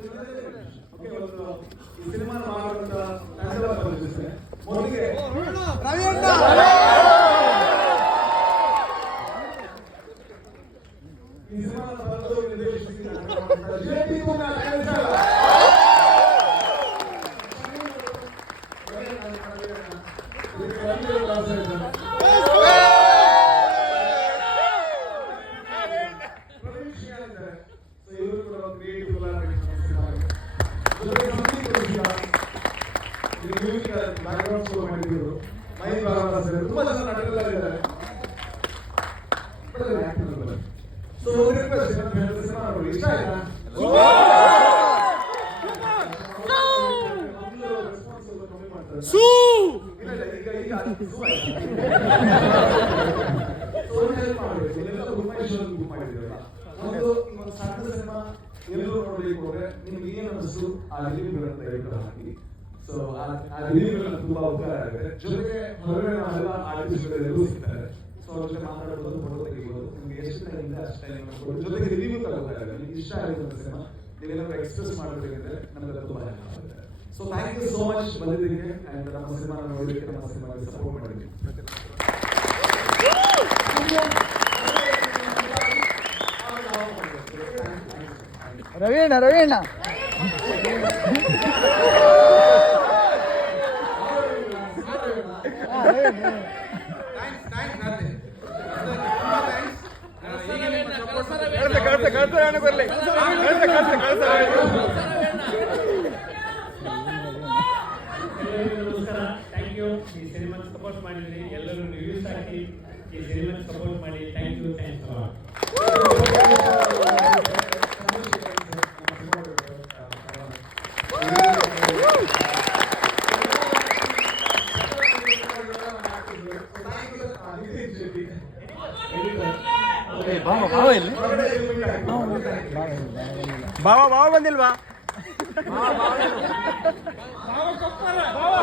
ಈ ಸಿನಿಮಾ ಮಾಡುವಂತ ತಂಡವನ್ನು ಪರಿಚಯಿಸ್ತೇನೆ. ಮೊದಲಿಗೆ ಈ ಸಿನಿಮಾನ ಬರೆದು ನಿರ್ದೇಶಿಸಿದ ಜೆ.ಪಿ. ಕುಮಾರ್ ಬ್ಯಾಕ್ಗ್ರೌಂಡ್ ಸ್ಕೋರ್ ಮಾಡಿದ್ರು. ಮೈನ್ ಬಾಲರಾಜ್ ತುಂಬಾ ಜನ ನಟರೆಲ್ಲರಿದ್ದಾರೆ. ಸೊ ಸಿನಿಮಾ ನೋಡಿ, ಇಷ್ಟ ಆಯ್ತಾ? ಒಂದು ಸಣ್ಣ ಸಿನಿಮಾ ಎಲ್ಲರೂ ನೋಡ್ಲಿಕ್ಕೆ ಹೋದ್ರೆ ನಿಮ್ಗೆ ಏನು ಅನಿಸ್ತು ಆ ರಿವ್ಯೂಗಳನ್ನು ದಯವಿಟ್ಟು ಹಾಕಿ. ಸೊ ಆ ರಿವ್ಯೂಗಳನ್ನು ತುಂಬಾ ಉಪಕಾರ ಆಗುತ್ತೆ. ಜೊತೆಗೆ ಹೊರಗಡೆ ನಾವೆಲ್ಲ ಆರ್ಟಿಸ್ಟ್ಗಳೆಲ್ಲರೂ ಸಿಗ್ತಾರೆ. ಸೊ ಅವ್ರ ಜೊತೆ ಮಾತಾಡಬಹುದು, ಫೋಟೋ ತೆಗಿಬಹುದು. ನಿಮ್ಗೆ ಎಷ್ಟು ಟೈಮ್ ಇದೆ ಅಷ್ಟು ಟೈಮ್ ಕೊಟ್ಟು ಜೊತೆಗೆ ರಿವ್ಯೂ ತಗೋತಾರೆ. ನಿಮ್ಗೆ ಇಷ್ಟ ಆಗಿದೆ ಅಂತ ಸಿನಿಮಾ ನೀವೆಲ್ಲರೂ ಎಕ್ಸ್ಪ್ರೆಸ್ ಮಾಡಬೇಕಂದ್ರೆ ನಮ್ಗೆಲ್ಲ ತುಂಬಾ ಹೆಲ್ಪ್ ಆಗುತ್ತೆ. So thank you so much ಬಂದಿದ್ದಕ್ಕೆ ಅಂಡ್ ನಮ್ಮ ಸಿನಿಮಾ ನೋಡಲಿಕ್ಕೆ, ನಮ್ಮ ಸಿನಿಮಾಗೆ ಸಪೋರ್ಟ್ ಮಾಡಿದ್ದೀವಿ. ರವೀಣ ನಮಸ್ಕಾರ, ಥ್ಯಾಂಕ್ ಯು. ಈ ಸಿನಿಮಾ ಸಪೋರ್ಟ್ ಮಾಡಿದ್ರಿ, ಎಲ್ಲರೂ ರಿವ್ಯೂಸ್ ಹಾಕಿ ಈ ಸಿನಿಮಾ ಸಪೋರ್ಟ್ ಮಾಡಿ. Thank you, thanks a lot. ಬಾವ ಬಂದಿಲ್ವಾ? ಬಾವ